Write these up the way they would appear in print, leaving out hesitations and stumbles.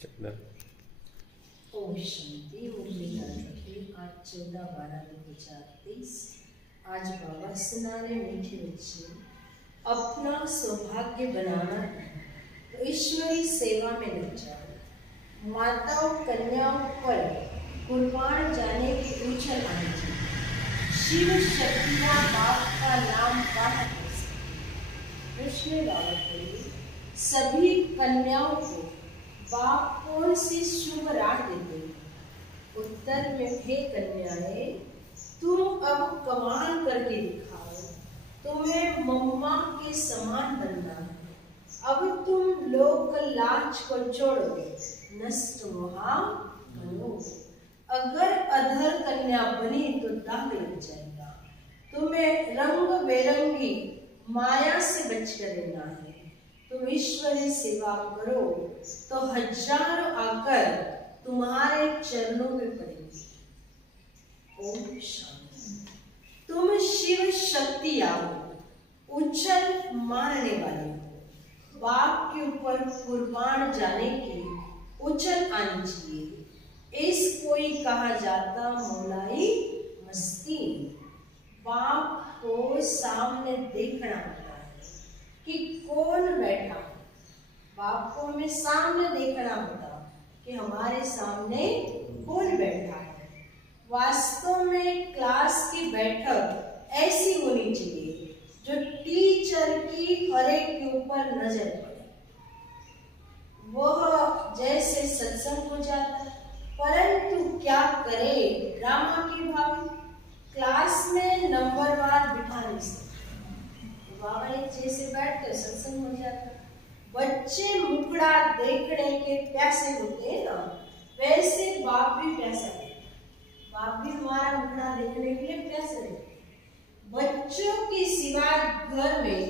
ओम शांति। आज 14/12/2023। आज बाबा सुना रहे मीठे बच्चे, अपना सौभाग्य बनाना तो ईश्वरी सेवा में लग जाओ। माताओं कन्याओं पर कुर्बान जाने की उछल आनी चाहिए। शिव शक्तियाँ बाप का नाम गाह कृष्ण बाबा के सभी कन्याओं को बाप कौन सी शुभ राह देते हैं? उत्तर में, हे कन्याएं, तुम अब कमाल करके दिखाओ। तुम्हें मम्मा के समान बनना है। अब तुम लोक लाज को छोड़ोगे, नष्ट मोहा बनो। अगर अधर कन्या बनी तो दाग लग जाएगा। तुम्हें रंग बेरंगी माया से बचकर रहना है। तुम ईश्वरी सेवा करो तो हजारों आकर तुम्हारे चरणों में पड़ेंगे। ओम शांति। तुम शिव शक्ति आओ, उछल मारने वाले हो। बाप के ऊपर कुर्बान जाने की उछल आनी चाहिए। इस कोई कहा जाता मौलाई मस्ती। बाप को सामने देखना होता है कि कौन बैठा। बाप को हमें सामने देखना होता कि हमारे सामने कौन बैठा है। वास्तव में क्लास की बैठक ऐसी होनी चाहिए जो टीचर की हर एक के ऊपर नजर पड़े। वह जैसे सत्संग हो जाता है, परंतु क्या करे ड्रामा की भाव। क्लास में नंबरवार बिठा नहीं सकते। बाबा एक जैसे बैठ कर सत्संग हो जाता। बच्चे मुखड़ा देखने के प्यासे होते हैं ना, वैसे बाप भी प्यासा है। बाप भी हमारा मुखड़ा देखने के लिए प्यासे रहते। बच्चों की सिवा घर में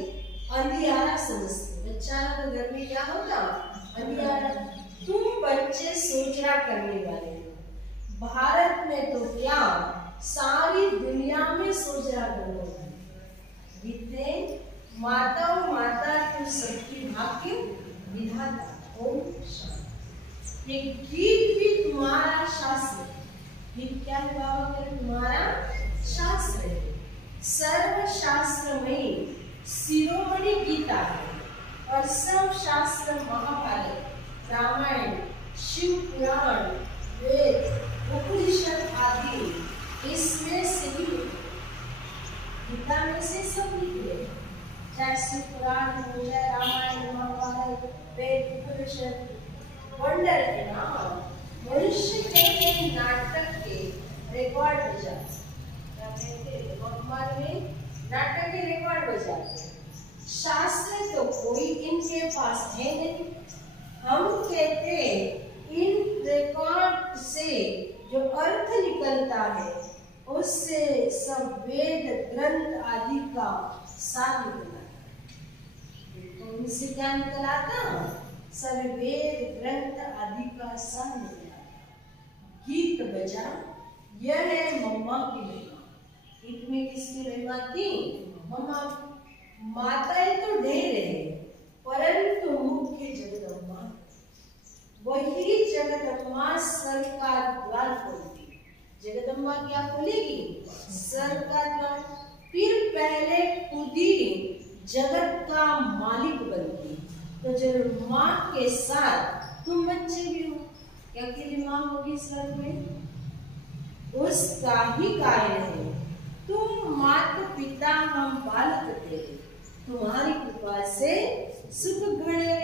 अंधियारा समझते। बच्चा तो घर में क्या होता, अंधियारा। तुम बच्चे सोचना करने वाले हो। भारत में तो क्या सारी दुनिया में सोचना करने वाले। गीते माताओं माता तू सबकी भाग्य विधाता। ओम शांति। ये गीत भी तुम्हारा शास्त्र है। गीत क्या है बाबा करे? तुम्हारा शास्त्र है। सर्व शास्त्र में शिरोमणि गीता है और सब शास्त्र महाभारत, रामायण, शिव पुराण, वेद, उपनिषद आदि इसमें से ही गीता में से सब लिखे। चाहे शिव पुराण हो, चाहे रामायण, महाभारत, वेद, उपनिषद, वंडर है ना। मनुष्य कहते हैं नाटक के रिकॉर्ड बजाते। क्या कहते हैं? भगवान में नाटक के रिकॉर्ड बजाते। शास्त्र तो कोई इनके पास है नहीं। हम कहते इन रिकॉर्ड से जो अर्थ निकलता है उससे सब वेद ग्रंथ आदि का सार निकला। उनसे क्या निकल आता? सब वेद ग्रंथ आदि का सार निकला। गीत बजा, यह है मम्मा की महिमा। गीत में किसकी महिमा थी? मम्मा। माताएं तो ढेर है, परंतु मुख्य जगदम्बा। वही जगदम्बा सर का द्वार खोलती। जगदम्बा क्या खोलेगी? सर का द्वार। फिर पहले खुद ही जगत का मालिक बनती। तो जब माँ के साथ तुम बच्चे भी हो, क्या अकेली माँ होगी स्वर्ग में? उसका ही कार्य है। तुम माता पिता हम बालक थे, तुम्हारी कृपा से सुख घड़े।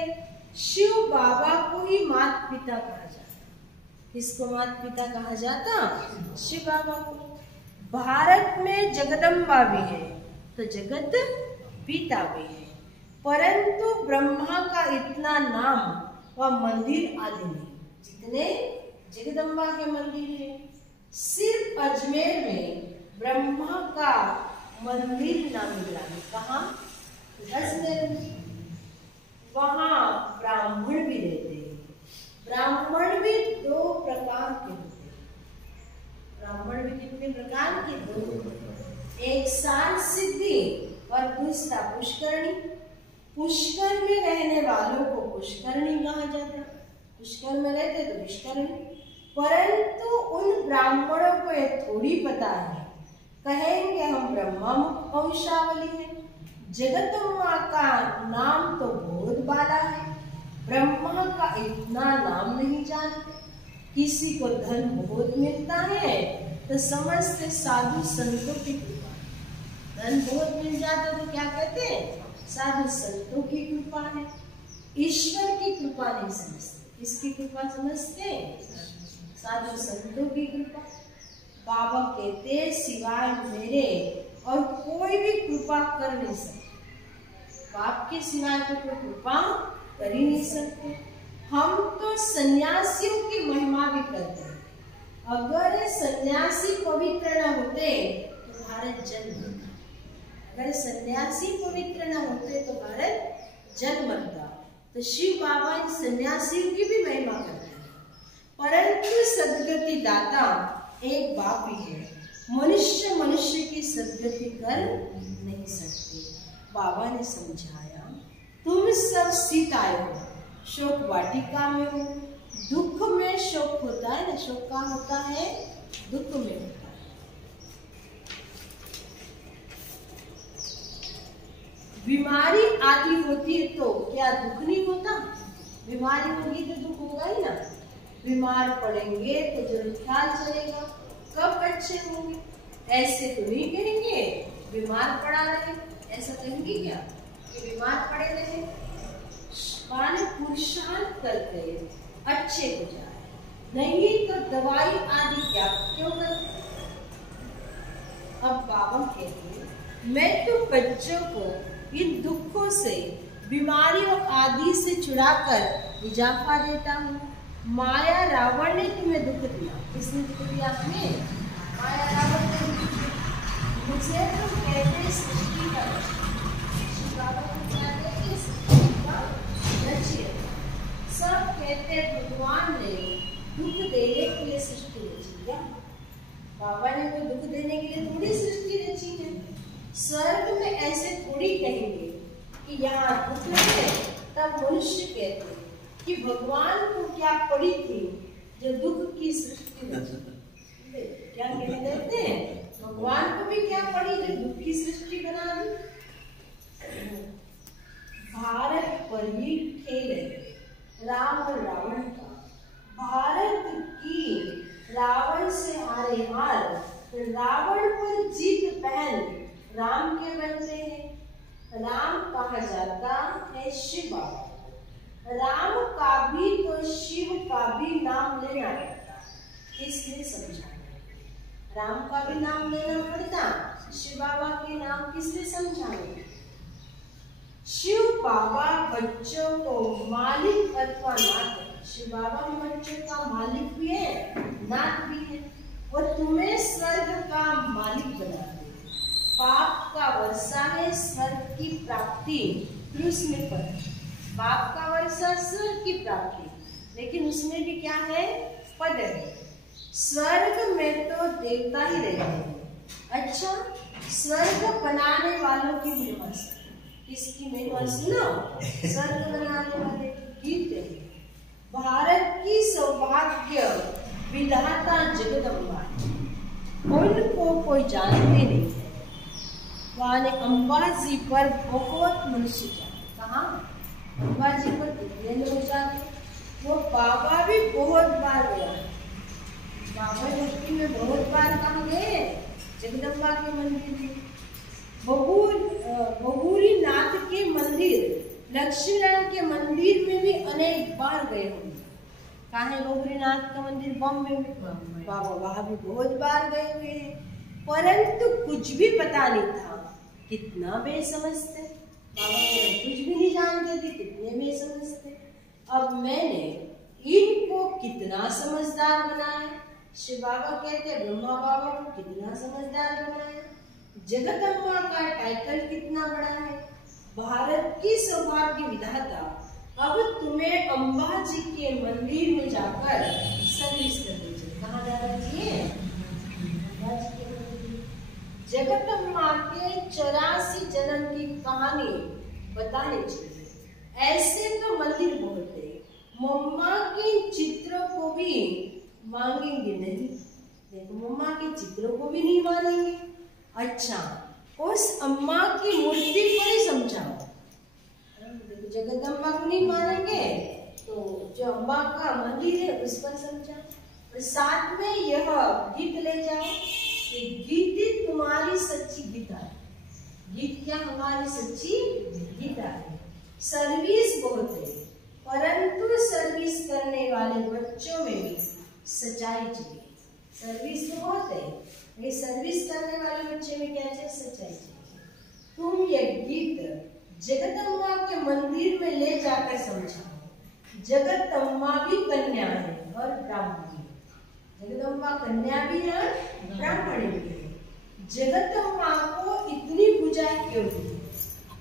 शिव बाबा को ही माता पिता कहा जाता। किसको माता पिता कहा जाता? शिव बाबा को। भारत में जगदम्बा भी है तो जगत पिता भी है, परंतु ब्रह्मा का इतना नाम व मंदिर आदि नहीं जितने जगदम्बा के मंदिर है। सिर्फ अजमेर में ब्रह्मा का मंदिर ना मिला है। कहाँ? अजमेर में। वहाँ ब्राह्मण भी रहते हैं। ब्राह्मण भी दो प्रकार के होते हैं। ब्राह्मण भी कितने प्रकार के? दो। एक सार सिद्धि और दूसरा पुष्करणी। पुष्कर में रहने वालों को पुष्करणी कहा जाता। पुष्कर में रहते तो पुष्कर में, परंतु उन ब्राह्मणों को ये थोड़ी पता है, कहेंगे हम ब्रह्मा वंशावली है, जगदम्बा का नाम तो बहुत बाला है, ब्रह्मा का इतना नाम नहीं जानते। किसी को धन बहुत मिलता है तो समझते साधु संतों की कृपा, धन बहुत मिल जाता तो क्या कहते हैं, साधु संतों की कृपा है। ईश्वर की कृपा नहीं समझते, किसकी कृपा समझते, साधु संतों की कृपा। बाबा कहते सिवाय मेरे और कोई भी कृपा कर नहीं सकते, बाप के सिवाय तो कोई कृपा कर ही नहीं सकते। हम तो सन्यासियों की महिमा भी करते हैं, अगर सन्यासी पवित्र न होते तो भारत जल मरता, अगर सन्यासी पवित्र न होते तो भारत जल मरता। तो शिव बाबा इन सन्यासियों की भी महिमा करते हैं, परंतु सदगति दाता एक बाप ही है, मनुष्य मनुष्य की सदगति कर नहीं सकते। बाबा ने समझाया, तुम सब सीताएं हो, शोक वाटिका में हो, दुख में शोक होता है ना, शोक का होता है, दुख में होता है। बीमारी आदि होती है तो क्या दुख नहीं होता, बीमारी होगी तो दुख होगा ही ना। बीमार पड़ेंगे तो जरूर ख्याल चलेगा कब अच्छे होंगे, ऐसे तो नहीं कहेंगे बीमार पड़ा रहे, ऐसा कहेंगे क्या कि बीमार पड़े रहे, माने पुरुषार्थ करके अच्छे हो जाए, नहीं तो दवाई आदि क्या क्यों करते। अब बाबा कहते हैं मैं तो बच्चों को इन दुखों से, बीमारियों आदि से छुड़ाकर इजाफा देता हूँ। माया रावण ने तुम्हें दुख दिया, किसने दुख दिया तुम्हें, माया रावण ने। मुझे तो कहते सृष्टि का, बाबा को क्या कहते, सृष्टि का रचयिता। सब कहते भगवान ने दुख देने के लिए सृष्टि रची क्या, बाबा ने कोई दुख देने के लिए थोड़ी सृष्टि रची है। स्वर्ग में ऐसे थोड़ी कहेंगे कि यहाँ दुख नहीं है, तब मनुष्य कहते कि भगवान को क्या पड़ी थी जो दुख की सृष्टि रची, क्या कह देते हैं, भगवान को भी क्या पड़ी जो दुख की सृष्टि बना दी। भारत पर ही खेल है राम और रावण का, भारत की रावण से हारे हार, तो रावण पर जीत पहल राम के बनते हैं। राम कहा जाता है शिव बाबा, राम का भी तो शिव का भी नाम लेना पड़ता, इसलिए समझा राम का भी नाम लेना पड़ता, शिव बाबा के नाम किसलिए समझाएंगे। शिव बाबा बच्चों को मालिक अथवा नाथ है, शिव बाबा बच्चों का मालिक भी है नाथ भी है, और तुम्हें स्वर्ग का मालिक बना दे। पाप का वर्षा है स्वर्ग की प्राप्ति, फिर उसमें पर पाप का वर्षा स्वर्ग की प्राप्ति, लेकिन उसमें भी क्या है, पद है। स्वर्ग में तो देवता ही रहते हैं। अच्छा, स्वर्ग बनाने वालों की महिमा, किसकी महिमा सुनो, स्वर्ग बनाने वाले गीत है। भारत की सौभाग्य विधाता जगदम्बा, उनको कोई जानते नहीं है। माने अंबाजी पर बहुत मनुष्य जाते, कहाँ अंबाजी पर कितने लोग जाते, वो बाबा भी बहुत बार गया, बाबा भक्ति में बहुत बार कहाँ गए, जगदम्बा के मंदिर में, बबूरी नाथ के मंदिर, लक्ष्मीनारायण के मंदिर में भी अनेक बार गए होंगे। कहाँ है बबूरी नाथ का मंदिर, बॉम्बे में, बाबा वहां भी बहुत बार गए हुए हैं, परंतु कुछ भी पता नहीं था, कितना बेसमझ थे बाबा, कुछ भी नहीं जानते थे, कितने बेसमझ थे। अब मैंने इनको कितना समझदार बनाया, शिव बाबा कहते हैं ब्रह्मा बाबा को कितना समझदार बनाया, जगदम्बा का टाइटल कितना बड़ा है, भारत की सौभाग्य विधाता। अब तुम्हें अम्बा जी के मंदिर में जाकर सर्विस कर दीजिए, कहाँ जाना चाहिए, अम्बा जी के मंदिर। जगदम्बा के 84 जन्म की कहानी बतानी चाहिए, ऐसे तो मंदिर बहुत है, मम्मा की मानेंगी, मांगेंगे नहीं। देखो मम्मा के चित्रों को भी नहीं मानेंगे। अच्छा, उस अम्मा की मूर्ति को ही समझाओ। देखो जगदम्बा को नहीं मानेंगे तो जो अम्मा का मंदिर है उस पर समझाओ। और साथ में यह गीत ले जाओ कि गीत ही तुम्हारी सच्ची गीता है। गीत क्या हमारी सच्ची गीता है। सर्विस बहुत है, परंतु सर्विस करने वाले बच्चों में भी सच्चाई चाहिए। सर्विस तो बहुत है, ये सर्विस करने वाले बच्चे में क्या चाहिए? सच्चाई चाहिए। तुम ये गीत जगदम्बा के मंदिर में ले जाकर समझाओ। जगदम्बा भी कन्या है और ब्राह्मणी है। जगदम्बा कन्या भी है, ब्राह्मणी भी है। जगदम्बा को इतनी भुजाएं क्यों दी?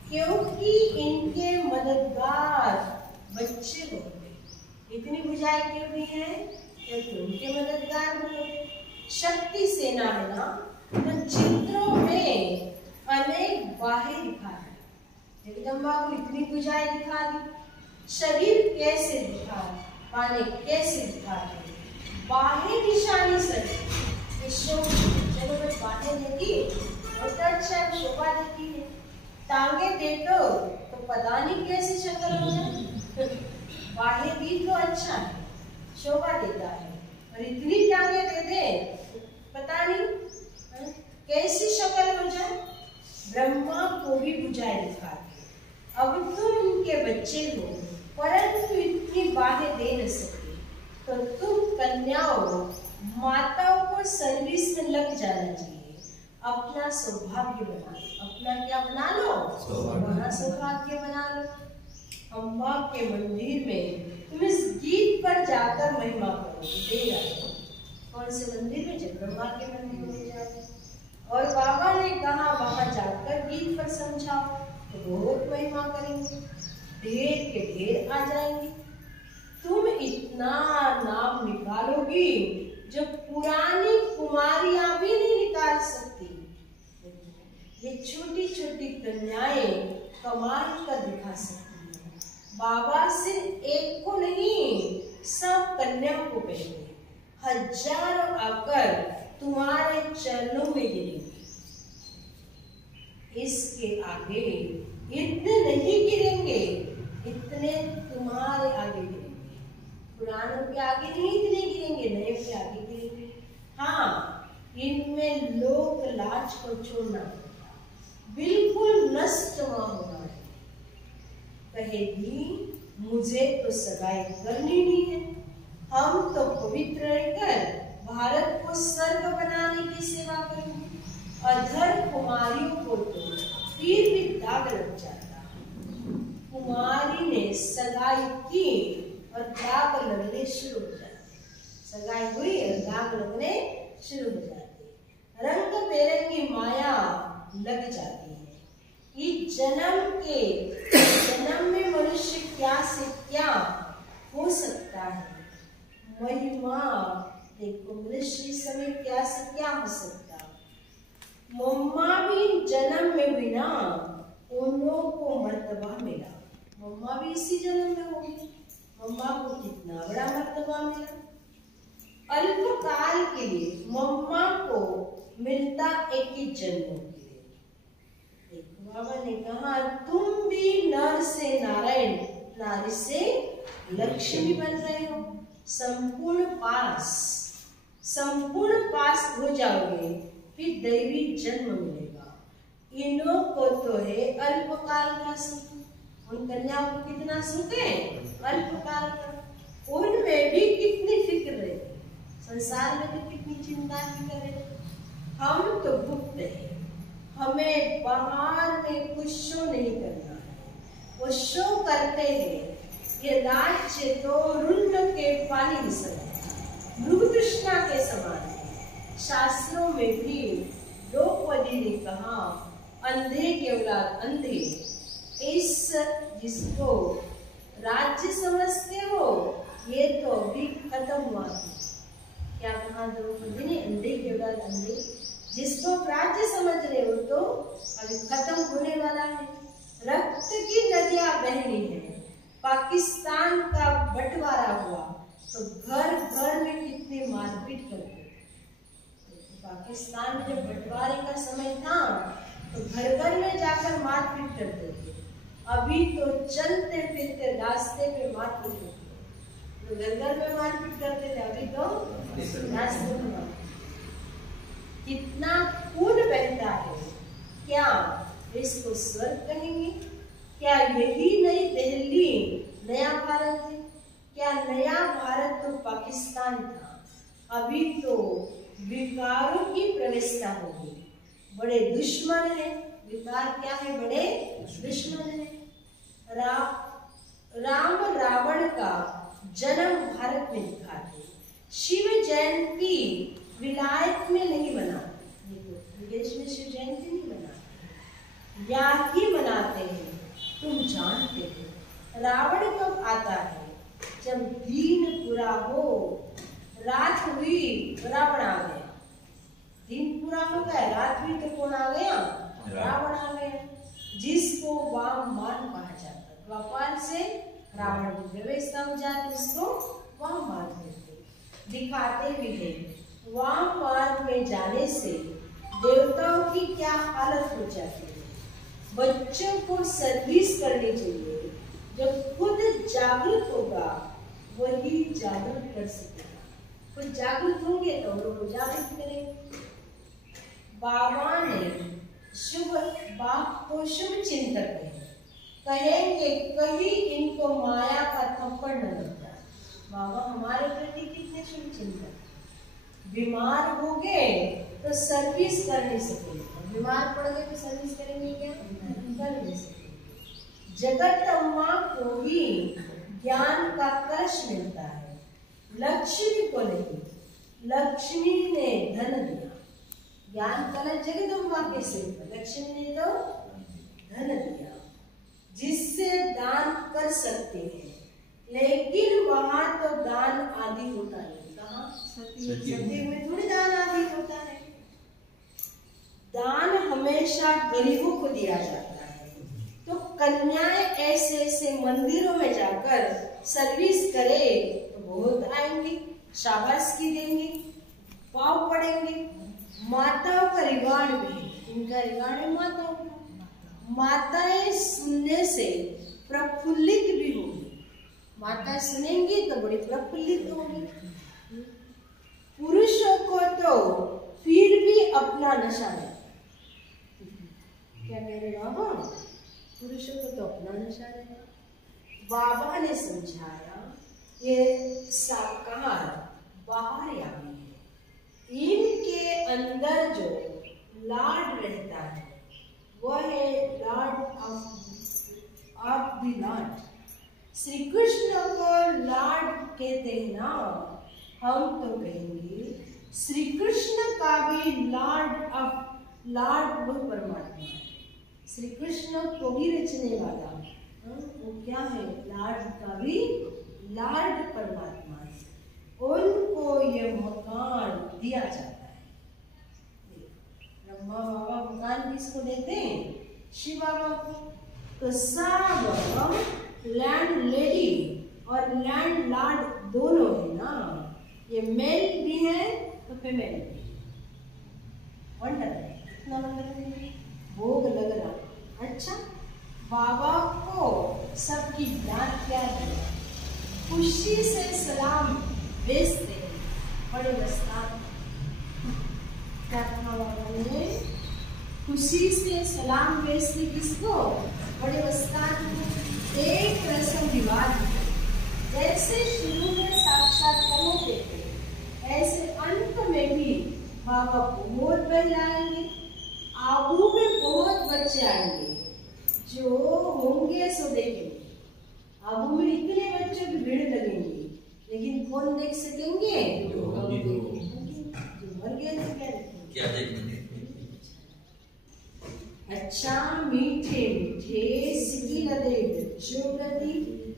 क्योंकि इनके मददगार बच्चे होते। इतनी भुजाएं क्यों दी है? क्योंकि उनके मददगार होते। शक्ति सेना है ना, तो चित्रों में अनेक बाहें दिखा है। जगदम्बा को इतनी भुजाएं दिखा दी। शरीर कैसे दिखा, पाने कैसे दिखाते? बाहें निशानी सही। चलो मैं बाहें देगी बहुत अच्छा है, शोभा देती है। टांगे दे दो तो पता नहीं कैसी शक्ल हो जाए। बाहें दी तो अच्छा है, शोभा देता है, और इतनी टांगे दे दे पता नहीं कैसी शक्ल हो जाए। ब्रह्मा को भी भुजाएं दिखाते। अब तुम उनके बच्चे हो, परंतु इतनी बाहें दे न सके, तो तुम कन्याओं माताओं को सर्विस में लग जाना चाहिए। अपना सौभाग्य बना लो। अपना क्या बना लो? अपना सौभाग्य बना लो। अम्बा के मंदिर में तुम इस गीत पर जाकर महिमा करो। कौन से मंदिर में? जगदम्बा के मंदिर में जाओ। और बाबा ने कहा वहां जाकर गीत पर समझाओ तो बहुत महिमा करेंगे, ढेर के ढेर आ जाएंगे। तुम इतना नाम निकालोगी जो पुरानी कुमारियां भी नहीं निकाल सकती। ये छोटी छोटी कन्याएं कमाल कर दिखा सकती हैं। बाबा सिर्फ एक को नहीं, सब कन्याओं को कहेंगे। हजारों आकर तुम्हारे चरणों में गिरेंगे। इसके आगे इतने नहीं गिरेंगे, इतने तुम्हारे आगे गिरेंगे। पुरानों के आगे नहीं इतने गिरेंगे, नए के आगे गिरेंगे। हाँ, इनमें लोक लाज को छोड़ना बिल्कुल नष्ट होना है। कहेगी मुझे तो सगाई करनी नहीं है, हम तो पवित्र रहकर भारत को स्वर्ग बनाने की सेवा करेंगे। अधर कुमारियों को तो फिर भी दाग लग जाता। कुमारी ने सगाई की और दाग लगने शुरू हो जाते। सगाई हुई और दाग लगने शुरू हो जाते। रंग बेरंगी माया लग जाती है। इस जन्म में मनुष्य क्या से क्या हो सकता है। महिमा देखो, मनुष्य इस समय क्या से क्या हो सकता। मम्मा भी जन्म में हुई ना, उन्हों को मर्तबा मिला। मम्मा भी इसी जन्म में होगी। मम्मा को कितना बड़ा मर्तबा मिला। अल्पकाल के लिए मम्मा को मिलता एक ही जन्म के लिए। देखो बाबा ने कहा तुम भी नर से नारायण, नारी से लक्ष्मी बन रहे हो। संपूर्ण पास हो जाओगे, फिर दैवी जन्म मिलेगा। इन्हों को तो है अल्पकाल का सुख। उन कन्याओं को कितना सुख है? अल्पकाल का। उनमें भी कितनी फिक्र है, संसार में तो कितनी चिंता फिक्र है। हम तो भुक्त है, हमें बाहर में कुछ शो नहीं करना है। वो शो करते हैं। ये राज्य तो रुंड के पानी से मृग तृष्णा के समान है। शास्त्रों में भी द्रौपदी ने कहा अंधे के औलाद अंधे। इस जिसको राज्य समझते हो ये तो अभी खत्म हुआ है। क्या कहा द्रौपदी ने? अंधे के औलाद अंधे। जिसको राज्य समझ रहे हो तो अभी खत्म होने वाला है। रक्त की नदियां बह रही है। पाकिस्तान का बंटवारा हुआ, तो घर घर में कितनी मारपीट करते थे। पाकिस्तान में बंटवारे का समय था तो घर घर में जाकर मारपीट करते थे। अभी तो चलते फिरते रास्ते पे मारपीट करते थे। तो घर घर में मारपीट करते थे, अभी तो रास्ते में मारपीट। कितना खून बहता है। क्या इसको स्वर्ग कहेंगे? क्या यही नई दिल्ली नया भारत है? क्या नया भारत तो पाकिस्तान था? अभी तो विकारों की प्रवेशता हो गई। बड़े दुश्मन है विकार। क्या है? बड़े दुश्मन है। राम रावण का जन्म भारत में दिखाते। शिव जयंती विलायत में नहीं मनाते, विदेश में शिव जयंती नहीं मनाते, या ही मनाते हैं। तुम जानते हो रावण कब आता है? जब दिन पूरा हो, रात हुई रावण आ गया। दिन पूरा हो गया, रात हुई तो कौन आ गया? रावण आ गया, जिसको वाममान कहा जाता है। व्यापार से रावण की व्यवस्था हो जाती, उसको वाममान कहते। दिखाते भी हैं वाम मार्ग में जाने से देवताओं की क्या हालत हो जाती है। बच्चों को सर्विस करनी चाहिए। जब खुद जागरूक होगा वही जागरूक कर सकेगा। खुद जागरूक होंगे तो लोग को जागरूक करेंगे। बाबा ने बाप को शुभ चिंतक है, कहेंगे कहीं इनको माया का थप्पड़ न लग जाए। बाबा हमारे प्रति कितने शुभ चिंतक। बीमार हो गए तो सर्विस कर नहीं सकेंगे। बीमार पड़ गए तो सर्विस करेंगे क्या? कर नहीं सकेंगे। जगत अम्मा को ही ज्ञान का कलश मिलता है, लक्ष्मी को नहीं। लक्ष्मी ने धन दिया, ज्ञान कलश जगदम्बा के सिर, लक्ष्मी ने तो धन दिया जिससे दान कर सकते हैं। लेकिन वहां तो दान आदि होता नहीं। कहाँ? सत्य में थोड़ी दान आदि होता है। दान हमेशा गरीबों को दिया जाता है। तो कन्याएं ऐसे ऐसे मंदिरों में जाकर सर्विस करे तो बहुत आएंगे, शाबाशी देंगे, पाव पड़ेंगे। माताओं का रिवाड़ भी, इनका रिवाड़ है माताओं का। माताएं सुनने से प्रफुल्लित भी होगी। माताएं सुनेंगी तो बड़ी प्रफुल्लित होगी। पुरुषों को तो फिर भी अपना नशा है। क्या कह रहे बाबा? पुरुषों को तो अपना नशा है। बाबा ने समझाया ये साकार बाहर यामी है। इनके अंदर जो लाड रहता है वह है Lord of the Lord. Shri Krishna को लॉर्ड कहते हैं ना, हम तो कहेंगे श्री कृष्ण का भी लॉर्ड वो परमात्मा है। श्री कृष्ण को भी रचने वाला वो क्या है? लॉर्ड का भी लॉर्ड परमात्मा है। उनको ये मकान दिया जाता है। ब्रह्मा बाबा मकान किसको देते हैं? शिव बाबा को। तो सब लैंड लेडी और लैंड लॉर्ड दोनों है ना। ये मेल भी है तो फीमेल भी है। वंडर है, कितना वंडर है। भोग लग रहा। अच्छा, बाबा को सबकी याद क्या है? खुशी से सलाम भेजते हैं। बड़े वस्ताद क्या कहा बाबा ने? खुशी से सलाम भेजते किसको? बड़े वस्ताद को। एक रस्म रिवाज जैसे शुरू में साक्षात्कार देते ऐसे अंत में भी बाबा बहुत बहलाएंगे। आबू में बहुत बच्चे आएंगे जो होंगे सो देखेंगे। आबू में इतने बच्चों की भीड़ लगेंगी, लेकिन कौन देख सकेंगे? जो मर गए तो क्या देखेंगे? अच्छा, मीठे मीठे सिकी लदे बच्चों प्रति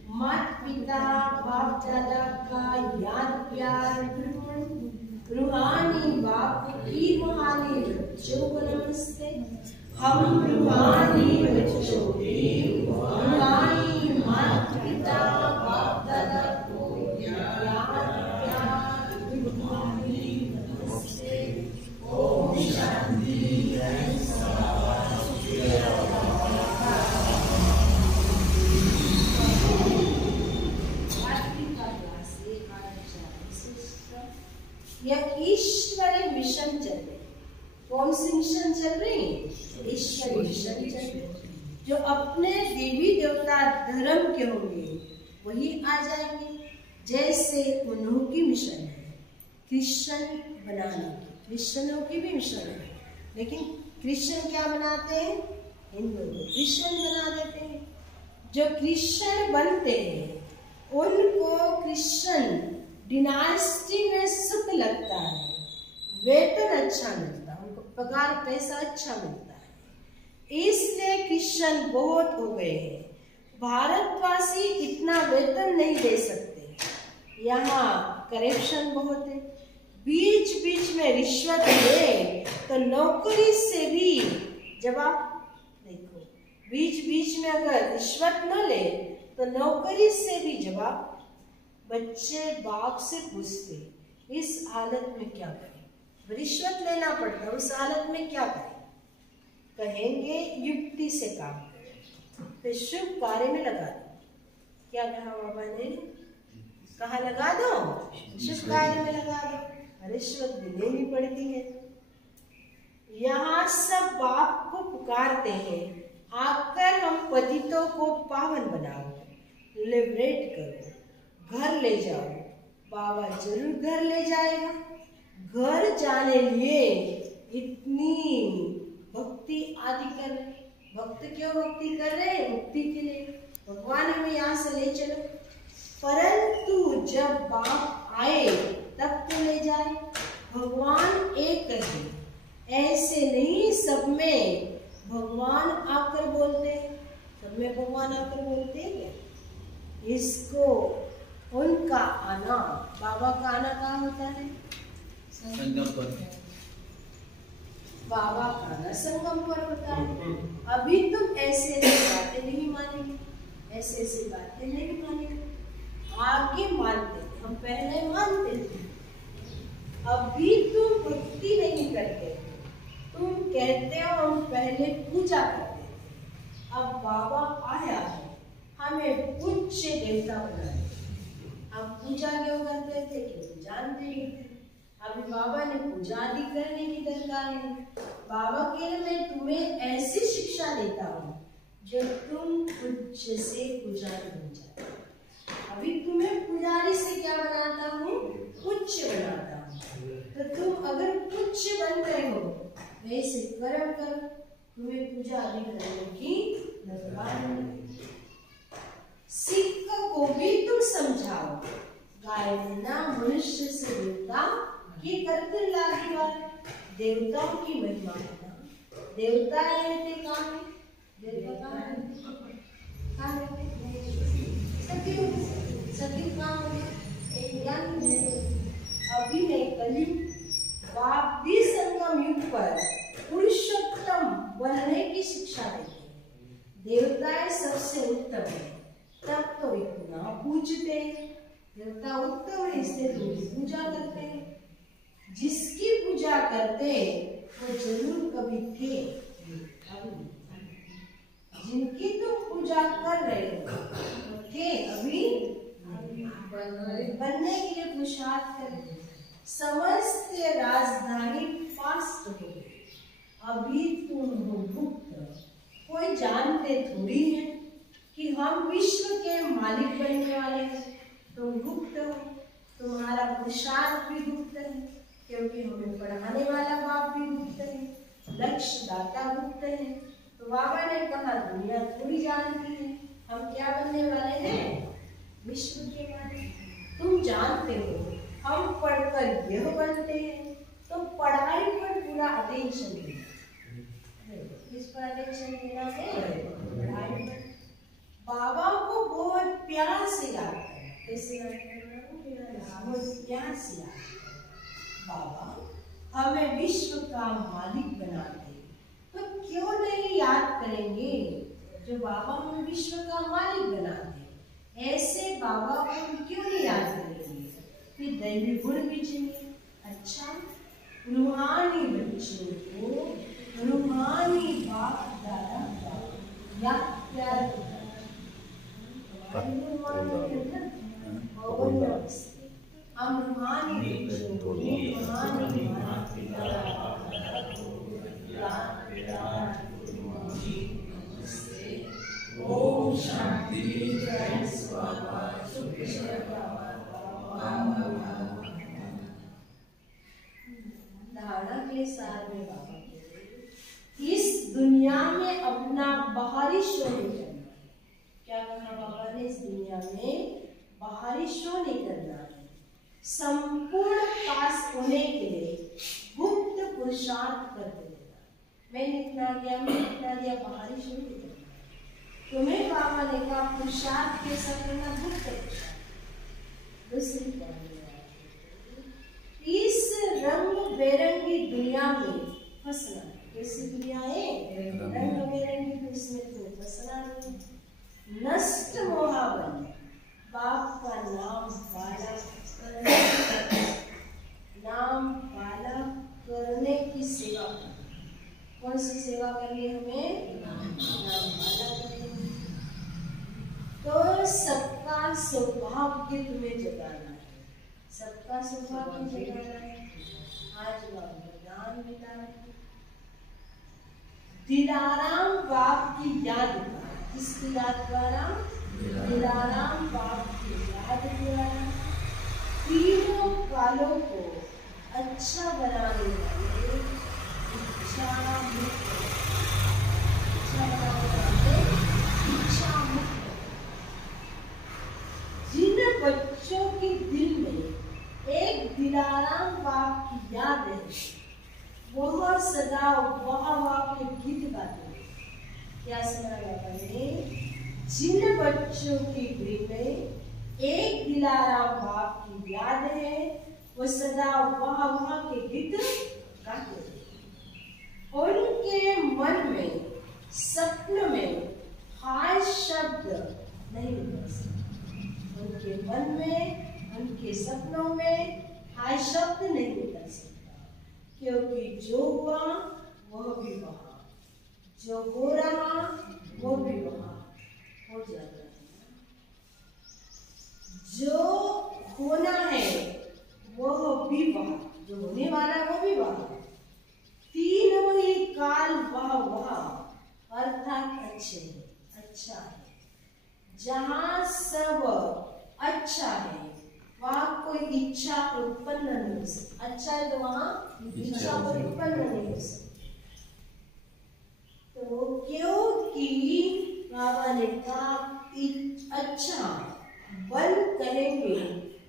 माता पिता बाप दादा का याद प्यार रूहानी बाप की रूहानी बच्चों को नमस्ते। हम रूहानी बच्चों की रूहानी माता पिता बाप दादा को याद यह ईश्वरीय मिशन चल रही। कौन सी मिशन चल रही? ईश्वरीय मिशन चल रही। जो अपने देवी देवता धर्म के होंगे वही आ जाएंगे। जैसे उन्हों की मिशन है क्रिश्चियन बनाने की, क्रिश्चियनों की भी मिशन है, लेकिन क्रिश्चियन क्या बनाते हैं? हिंदू को क्रिश्चियन बना देते हैं। जो क्रिश्चियन बनते हैं उनको क्रिश्चियन डिनास्टी में सुख लगता है, वेतन अच्छा मिलता है, उनको पगार पैसा अच्छा मिलता है, इसलिए क्रिश्चियन बहुत हो गए हैं। भारतवासी इतना वेतन नहीं दे सकते, यहाँ करप्शन बहुत है, बीच बीच में रिश्वत ले तो नौकरी से भी, जब आप देखो बीच बीच में अगर रिश्वत न ले तो नौकरी से भी जवाब, बच्चे बाप से पूछते इस हालत में क्या करें, रिश्वत लेना पड़ता, उस हालत में क्या करें? कहेंगे युक्ति से काम करें, फिर शुभ कार्य में लगा दो। क्या कहा बाबा ने? कहा लगा दो, शुभ कार्य में लगा दो, रिश्वत भी लेनी पड़ती है। यहाँ सब बाप को पुकारते हैं, आकर हम पतितों को पावन बनाओ, लिबरेट करो, घर ले जाओ। बाबा जरूर घर ले जाएगा। घर जाने लिए इतनी भक्ति आदि कर रहे। भक्त क्यों भक्ति कर रहे हैं? मुक्ति के लिए। भगवान हमें यहाँ से ले चलो, परंतु जब बाप आए तब तो ले जाए। भगवान एक है, ऐसे नहीं सब में भगवान आकर बोलते हैं, सब में भगवान आकर बोलते हैं। इसको उनका आना, बाबा का आना कहाँ होता है? संगम पर। बाबा का आना संगम पर होता है। अभी तुम ऐसे ऐसे बातें नहीं मानेंगे, ऐसे ऐसे बातें नहीं मानेंगे। आगे मानते थे, हम पहले मानते थे, अभी तुम भक्ति नहीं करते, तुम कहते हो हम पहले पूजा करते थे। अब बाबा आया है, हमें पूज्य देवता बनाए। हम पूजा क्यों करते थे? क्योंकि जानते नहीं थे। अभी बाबा ने पूजा आदि करने की दरकार है। बाबा कह रहे मैं तुम्हें ऐसी शिक्षा देता हूँ जो तुम पूज्य से पुजारी बन जाते। अभी तुम्हें पुजारी से क्या बनाता हूँ? पूज्य बनाता हूँ। तो तुम अगर पूज्य बन गए हो, वैसे कर्म करो, तुम्हें पूजा आदि करने की दरकार नहीं। सिख को भी तुम समझाओ, गाय ना मनुष्य से देवता की करते लागी बात। देवताओं की महिमा करना, देवता रहते कहाँ है? देवता कहाँ है? कहाँ रहते? सती कहाँ है? एक ज्ञान है। अभी नहीं, कलयुग बाप भी संगम युग पर पुरुषोत्तम बनने की शिक्षा देते हैं। देवताएं सबसे उत्तम है, तब तो इतना पूजते। देवता उत्तम है इसलिए तो पूजा करते हैं। जिसकी पूजा करते वो जरूर कभी थे, जिनकी तुम पूजा कर रहे हो वो थे, अभी बनने के लिए पुरुषार्थ करते। समस्त राजधानी फास्ट हो गई, अभी तुम हो मुक्त। कोई जानते थोड़ी है कि हम विश्व के मालिक बनने वाले हैं। तुम गुप्त हो, तुम्हारा पुरुषार्थ भी गुप्त है, क्योंकि हमें पढ़ाने वाला बाप भी गुप्त है, लक्ष्य दाता गुप्त है। तो बाबा ने कहा दुनिया थोड़ी जानती है हम क्या बनने वाले हैं, विश्व के मालिक। तुम जानते हो हम पढ़कर यह बनते हैं, तो पढ़ाई पर पूरा अटेंशन देना। किस पर अटेंशन देना है? पढ़ाई पर। बाबा को बहुत प्यार से याद करना। कैसे याद करना? बहुत प्यार से याद करना। बाबा हमें विश्व का मालिक बनाते, तो क्यों नहीं याद करेंगे जो बाबा हमें विश्व का मालिक बनाते? ऐसे बाबा को क्यों नहीं याद करेंगे? फिर दैवी गुण भी चाहिए। अच्छा, रूहानी बच्चों को रूहानी बाप दादा या प्यार हम रूहानी ओम शांति जय स्वाहा सुख धारणा के साथ में बाबा इस दुनिया में अपना बाहरी शो नहीं करना है। क्या कहा बाबा ने? इस दुनिया में बाहरी शो नहीं करना है। संपूर्ण पास होने के लिए गुप्त पुरुषार्थ करते रहना। मैंने इतना किया, मैं इतना दिया, बाहरी शो नहीं करना। तुम्हें बाबा ने कहा पुरुषार्थ के साथ करना गुप्त पुरुषार्थ। दूसरी बात इस रंग बेरंगी दुनिया में फंसना। कैसी दुनिया है? रंग बेरंगी, तो इसमें तुम्हें फंसना नहीं। नष्ट मोहावन बाप का नाम बाला करने की सेवा। कौन सी सेवा करनी हमें? नाम बाला करनी। तो सबका सौभाग्य तुम्हें जगाना है। सबका सौभाग्य जगाना है। आज वरदान मिला है। दिलाराम बाप की याद द्वारा। किसकी याद द्वारा? दिलाराम बाप की याद द्वारा तीनों कालों को अच्छा बनाने वाले इच्छा मुक्त जिन बच्चों के दिल में एक दिलाराम बाप की याद है, वह सदा वाह के गीत गाते हैं। क्या सुना बाबा ने? जिन बच्चों के दिल में एक दिलाराम बाप की याद है, वो सदा वाह के गीत गाते हैं। उनके मन में सपनों में हाय शब्द नहीं निकल सकता। उनके मन में, उनके सपनों में हाय शब्द नहीं निकल सकता। क्योंकि जो हुआ वह भी वहाँ, जो हो रहा वो भी वहाँ हो जाता है। जो होना है वह भी वहाँ, जो होने वाला है वो भी वहाँ। तीनों ही काल वहाँ अर्थात अच्छे है, अच्छा है। जहाँ सब अच्छा है वहाँ कोई इच्छा उत्पन्न नहीं हो सकती। अच्छा है तो वहाँ इच्छा उत्पन्न नहीं हो सकती। तो क्योंकि बाबा ने कहा अच्छा बन कहेंगे,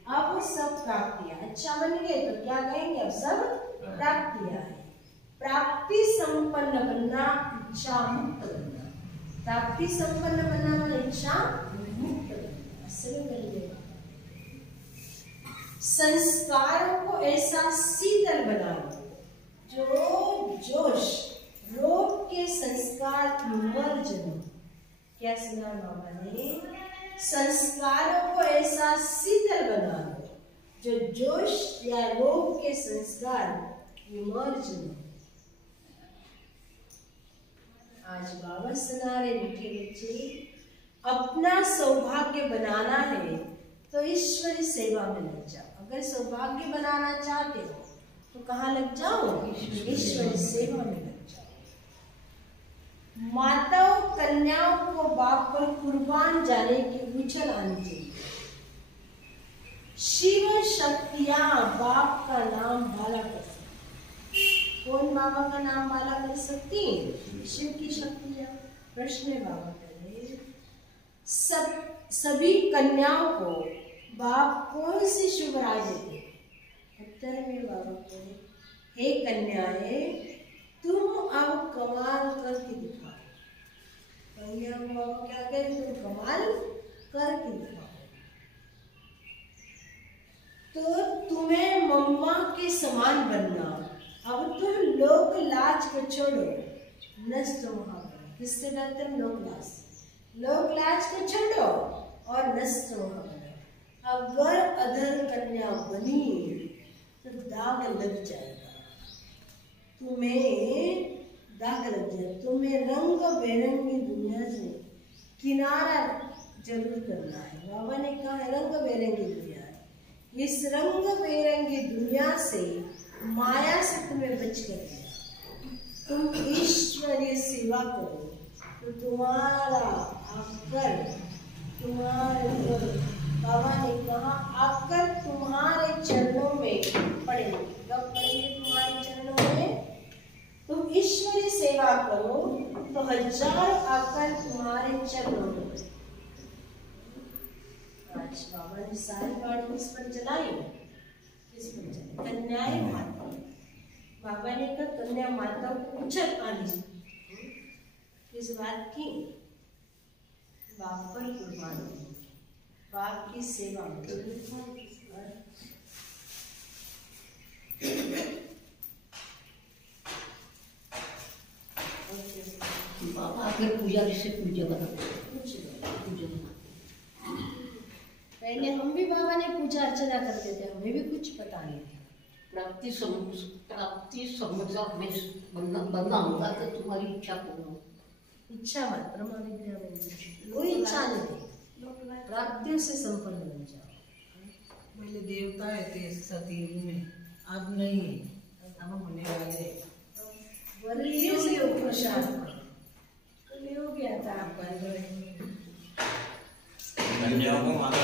अब सब प्राप्तियां। अच्छा बन गए तो क्या कहेंगे? अब सब प्राप्तियां है। प्राप्ति संपन्न बनना, इच्छा मुक्त बनना। प्राप्ति संपन्न बनना मतलब इच्छा मुक्त बनना। असल में संस्कारों को ऐसा शीतल बना दो जो जोश रोग के संस्कार मर जाओ। क्या सुना बाबा ने? संस्कारों को ऐसा शीतल बना दो जो जोश या रोग के संस्कार मर जाओ। आज बाबा सुना रहे मीठे बच्चे, अपना सौभाग्य बनाना है तो ईश्वरी सेवा में लग जाओ। अगर सौभाग्य बनाना चाहते हो तो कहाँ लग जाओ? ईश्वरी सेवा में लग जाओ। माताओं कन्याओं को बाप पर कुर्बान जाने की उछल आनी चाहिए। शिव शक्तियां बाप का नाम बाला कर सकती। कौन बाबा का नाम बाला कर सकती? शिव की शक्तियां। प्रश्न बाबा करे, सभी कन्याओं को बाप कौन सी शुभ राय देते? उत्तर में बाबा बोले, हे कन्याएं, तुम अब कमाल करके दिखाओ। कन्या बाबा क्या करें? तुम कमाल करके दिखाओ। तो तुम्हें मम्मा के समान बनना। अब तुम लोक लाज को छोड़ो, नष्ट मोहाबन। किससे डरते हैं? लोक लाज। लोक लाज को छोड़ो और नष्ट मोहाबन। अगर अधर कन्या बनी तो दाग लग जाएगा। तुम्हें दाग लग जाए। तुम्हें रंग बेरंगी दुनिया से किनारा जरूर करना है। बाबा ने कहा है रंग बेरंगी दुनिया है, इस रंग बेरंगी दुनिया से, माया से तुम्हें बच कर गया। तुम ईश्वरीय सेवा करो तो तुम्हारा आकर बाबा ने कहा आकर तुम्हारे चरणों में पड़ेंगे। कब पड़ेंगे तुम्हारे चरणों में? तुम ईश्वरीय सेवा करो तो हजार आकर तुम्हारे चरणों में। आज बाबा ने सारी गाड़ी किस पर चलाई? किस पर चलाई? कन्याएं माता। बाबा ने कहा कन्या माता को उछल पानी। किस बात की? बाप पर कुर्बानी, बाप की सेवा में। बाबा आकर पूजा से पूजा बना पहले हम भी बाबा ने पूजा अर्चना करते थे, हमें भी कुछ पता नहीं था। प्राप्ति समझा बनना होगा तो तुम्हारी इच्छा पूर्ण। इच्छा मत ब्रह्म विद्या में कोई इच्छा नहीं थी, प्राप्तियों से संपन्न बन जाओ। पहले देवता थे सतयुग में, अब नहीं है, अब होने वाले हो गया था आपका। कन्याओं को माता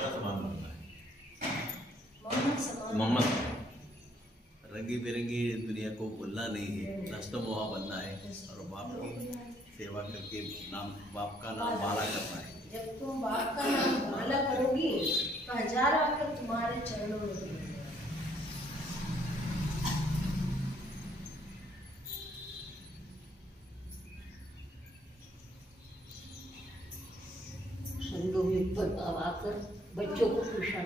समान बनना है। मोहम्मद रंगी बिरंगी दुनिया को भूलना नहीं है, नष्ट मोहा बनना है और बाप की सेवा करके बाप का नाम माला करना है। जब तुम बाप का नाम माला करोगी तो हजारों आकर तुम्हारे चरणों में। संगम पर आकर बच्चों को पूछा